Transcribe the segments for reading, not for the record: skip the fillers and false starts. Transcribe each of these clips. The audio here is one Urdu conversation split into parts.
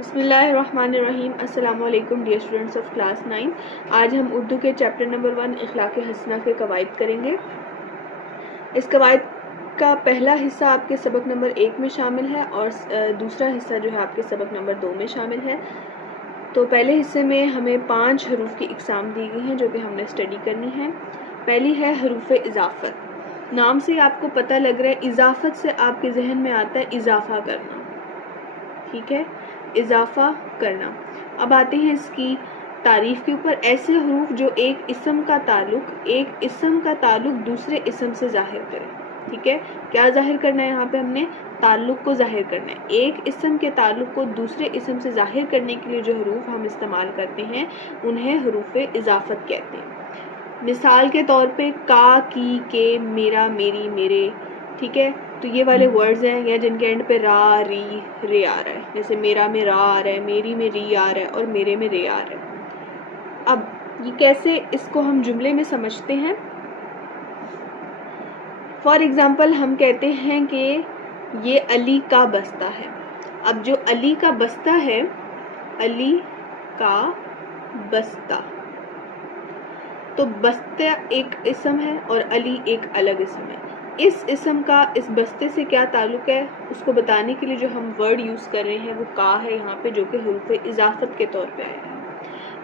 بسم اللہ الرحمن الرحیم. السلام علیکم ڈیئر اسٹوڈنٹس آف کلاس 9. آج ہم اردو کے چیپٹر نمبر 1 اخلاق حسنہ کے قواعد کریں گے. اس قواعد کا پہلا حصہ آپ کے سبق نمبر 1 میں شامل ہے اور دوسرا حصہ جو ہے آپ کے سبق نمبر 2 میں شامل ہے. تو پہلے حصے میں ہمیں 5 حروف کی اقسام دی گئی ہیں جو کہ ہم نے اسٹڈی کرنی ہے. پہلی ہے حروف اضافت. نام سے آپ کو پتہ لگ رہا ہے اضافت سے آپ کے ذہن میں آتا ہے اضافہ کرنا. ٹھیک ہے, اضافہ کرنا. اب آتے ہیں اس کی تعریف کے اوپر. ایسے حروف جو ایک اسم کا تعلق دوسرے اسم سے ظاہر کرے. ٹھیک ہے, کیا ظاہر کرنا ہے یہاں پہ ہم نے؟ تعلق کو ظاہر کرنا ہے. ایک اسم کے تعلق کو دوسرے اسم سے ظاہر کرنے کے لیے جو حروف ہم استعمال کرتے ہیں انہیں حروف اضافت کہتے ہیں. مثال کے طور پہ کا, کی, کے, میرا, میری, میرے. ٹھیک ہے, تو یہ والے ورڈز ہیں یا جن کے اینڈ پہ را, ری, رے آ رہا ہے. جیسے میرا میں را آ رہا ہے, میری میں ری آ رہا ہے اور میرے میں رے آ رہا ہے. اب یہ کیسے اس کو ہم جملے میں سمجھتے ہیں؟ فار ایگزامپل ہم کہتے ہیں کہ یہ علی کا بستہ ہے. اب جو علی کا بستہ ہے, علی کا بستہ, تو بستہ ایک اسم ہے اور علی ایک الگ اسم ہے. اس اسم کا اس بستے سے کیا تعلق ہے اس کو بتانے کے لیے جو ہم ورڈ یوز کر رہے ہیں وہ کا ہے یہاں پہ, جو کہ حروف اضافت کے طور پہ آیا ہے.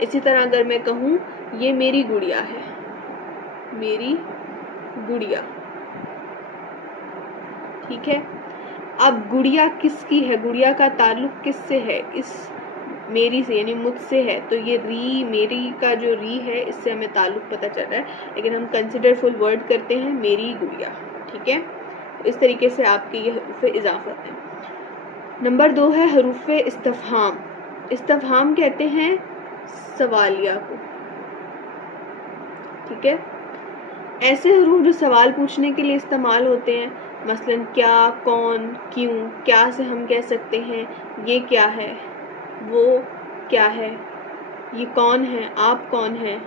اسی طرح اگر میں کہوں یہ میری گڑیا ہے, میری گڑیا. ٹھیک ہے, اب گڑیا کس کی ہے؟ گڑیا کا تعلق کس سے ہے؟ اس میری سے یعنی مجھ سے ہے. تو یہ ری, میری کا جو ری ہے اس سے ہمیں تعلق پتہ چل رہا ہے, لیکن ہم کنسیڈر فل ورڈ کرتے ہیں میری گڑیا. ٹھیک ہے, اس طریقے سے آپ کی یہ حروف اضافت ہے. نمبر 2 ہے حروف استفہام. استفہام کہتے ہیں سوالیہ کو. ٹھیک ہے, ایسے حروف جو سوال پوچھنے کے لیے استعمال ہوتے ہیں. مثلا کیا, کون, کیوں. کیا سے ہم کہہ سکتے ہیں یہ کیا ہے, وہ کیا ہے, یہ کون ہے, آپ کون ہیں.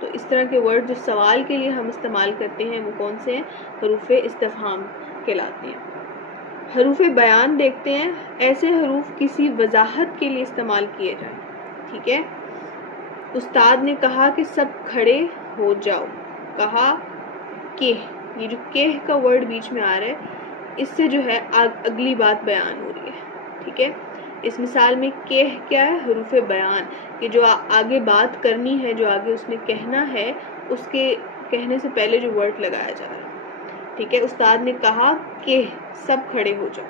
تو اس طرح کے ورڈ جو سوال کے لیے ہم استعمال کرتے ہیں وہ کون سے ہیں؟ حروف استفہام کہلاتے ہیں. حروف بیان دیکھتے ہیں. ایسے حروف کسی وضاحت کے لیے استعمال کیے جائیں. ٹھیک ہے, استاد نے کہا کہ سب کھڑے ہو جاؤ. کہا کہ, یہ جو کہ کا ورڈ بیچ میں آ رہا ہے اس سے جو ہے اگلی بات بیان ہو رہی ہے. ٹھیک ہے, اس مثال میں کہ کیا ہے؟ حروف بیان, کہ جو آگے بات کرنی ہے, جو آگے اس نے کہنا ہے اس کے کہنے سے پہلے جو ورڈ لگایا جا رہا ہے. ٹھیک ہے, استاد نے کہا کہ سب کھڑے ہو جاؤ.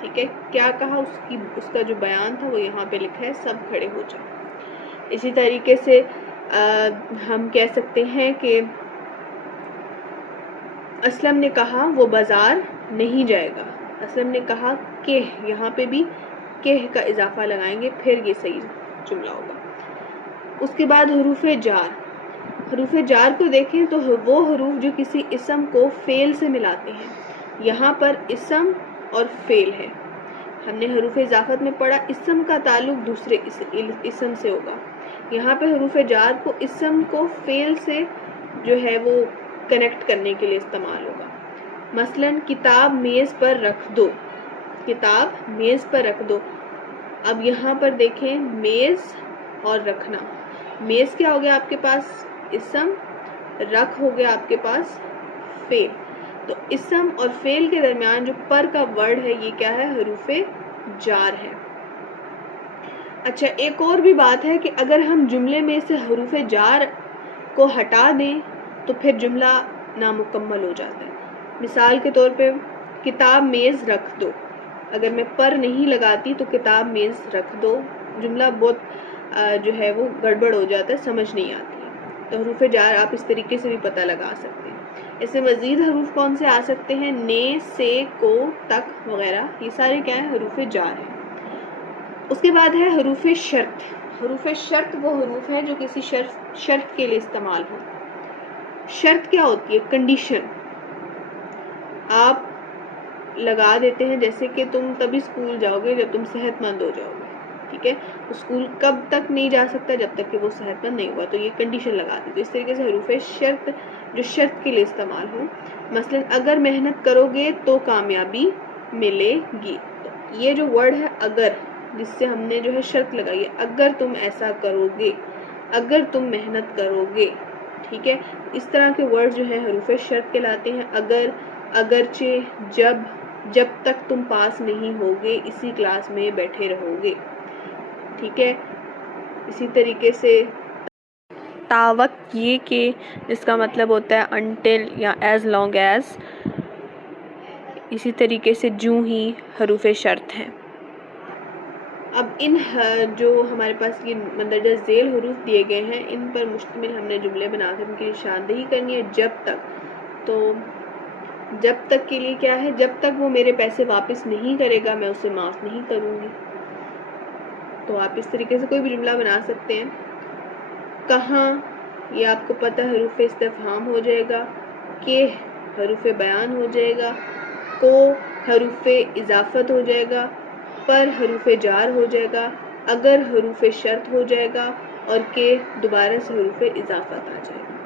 ٹھیک ہے, کیا کہا, اس کا جو بیان تھا وہ یہاں پہ لکھا ہے سب کھڑے ہو جاؤ. اسی طریقے سے ہم کہہ سکتے ہیں کہ اسلم نے کہا وہ بازار نہیں جائے گا. اسلم نے کہا کہ, یہاں پہ بھی کہ کا اضافہ لگائیں گے پھر یہ صحیح جملہ ہوگا. اس کے بعد حروف جار. حروف جار کو دیکھیں تو وہ حروف جو کسی اسم کو فعل سے ملاتے ہیں. یہاں پر اسم اور فعل ہے. ہم نے حروف اضافت میں پڑھا اسم کا تعلق دوسرے اسم سے ہوگا. یہاں پہ حروف جار کو اسم کو فعل سے جو ہے وہ کنیکٹ کرنے کے لیے استعمال ہوگا. مثلا کتاب میز پر رکھ دو. کتاب میز پر رکھ دو. اب یہاں پر دیکھیں میز اور رکھنا. میز کیا ہو گیا آپ کے پاس؟ اسم. رکھ ہو گیا آپ کے پاس فعل. تو اسم اور فعل کے درمیان جو پر کا ورڈ ہے یہ کیا ہے؟ حروف جار ہے. اچھا, ایک اور بھی بات ہے کہ اگر ہم جملے میں سے حروف جار کو ہٹا دیں تو پھر جملہ نامکمل ہو جاتا ہے. مثال کے طور پہ کتاب میز رکھ دو. اگر میں پر نہیں لگاتی تو کتاب میز رکھ دو, جملہ بہت جو ہے وہ گڑبڑ ہو جاتا ہے, سمجھ نہیں آتی ہے. تو حروف جار آپ اس طریقے سے بھی پتہ لگا سکتے ہیں. اس سے مزید حروف کون سے آ سکتے ہیں؟ نے, سے, کو, تک وغیرہ, یہ سارے کیا ہیں؟ حروف جار ہیں. اس کے بعد ہے حروف شرط. حروف شرط وہ حروف ہیں جو کسی شرط کے لیے استعمال ہو. شرط کیا ہوتی ہے؟ کنڈیشن. آپ لگا دیتے ہیں جیسے کہ تم تبھی اسکول جاؤ گے جب تم صحت مند ہو جاؤ گے. ٹھیک ہے, تو اسکول کب تک نہیں جا سکتا؟ جب تک کہ وہ صحت مند نہیں ہوا. تو یہ کنڈیشن لگا دی. تو اس طریقے سے حروف شرط جو شرط کے لیے استعمال ہو. مثلا اگر محنت کرو گے تو کامیابی ملے گی. تو یہ جو ورڈ ہے اگر, جس سے ہم نے جو ہے شرط لگائی ہے، اگر تم ایسا کرو گے، اگر تم محنت کرو گے، ٹھیک ہے. اس طرح کے ورڈ جو ہے حروف شرط کہلاتے ہیں. اگر، اگرچہ، جب تک تم پاس نہیں ہوگے اسی کلاس میں بیٹھے رہو گے، ٹھیک ہے. اسی طریقے سے تاوقت یہ کہ جس کا مطلب ہوتا ہے انٹل یا ایز لانگ ایز. اسی طریقے سے جوں ہی حروف شرط ہیں. اب ان جو ہمارے پاس یہ مندرجہ ذیل حروف دیے گئے ہیں ان پر مشتمل ہم نے جملے بنا کر ان کی نشاندہی کرنی ہے. جب تک، تو جب تک کے لیے کیا ہے؟ جب تک وہ میرے پیسے واپس نہیں کرے گا میں اسے معاف نہیں کروں گی. تو آپ اس طریقے سے کوئی بھی جملہ بنا سکتے ہیں. کہاں، یہ آپ کو پتہ حروف استفہام ہو جائے گا. کہ حروف بیان ہو جائے گا. کو حروف اضافت ہو جائے گا. پر حروف جار ہو جائے گا. اگر حروف شرط ہو جائے گا. اور کہ دوبارہ سے حروف اضافت آ جائے گا.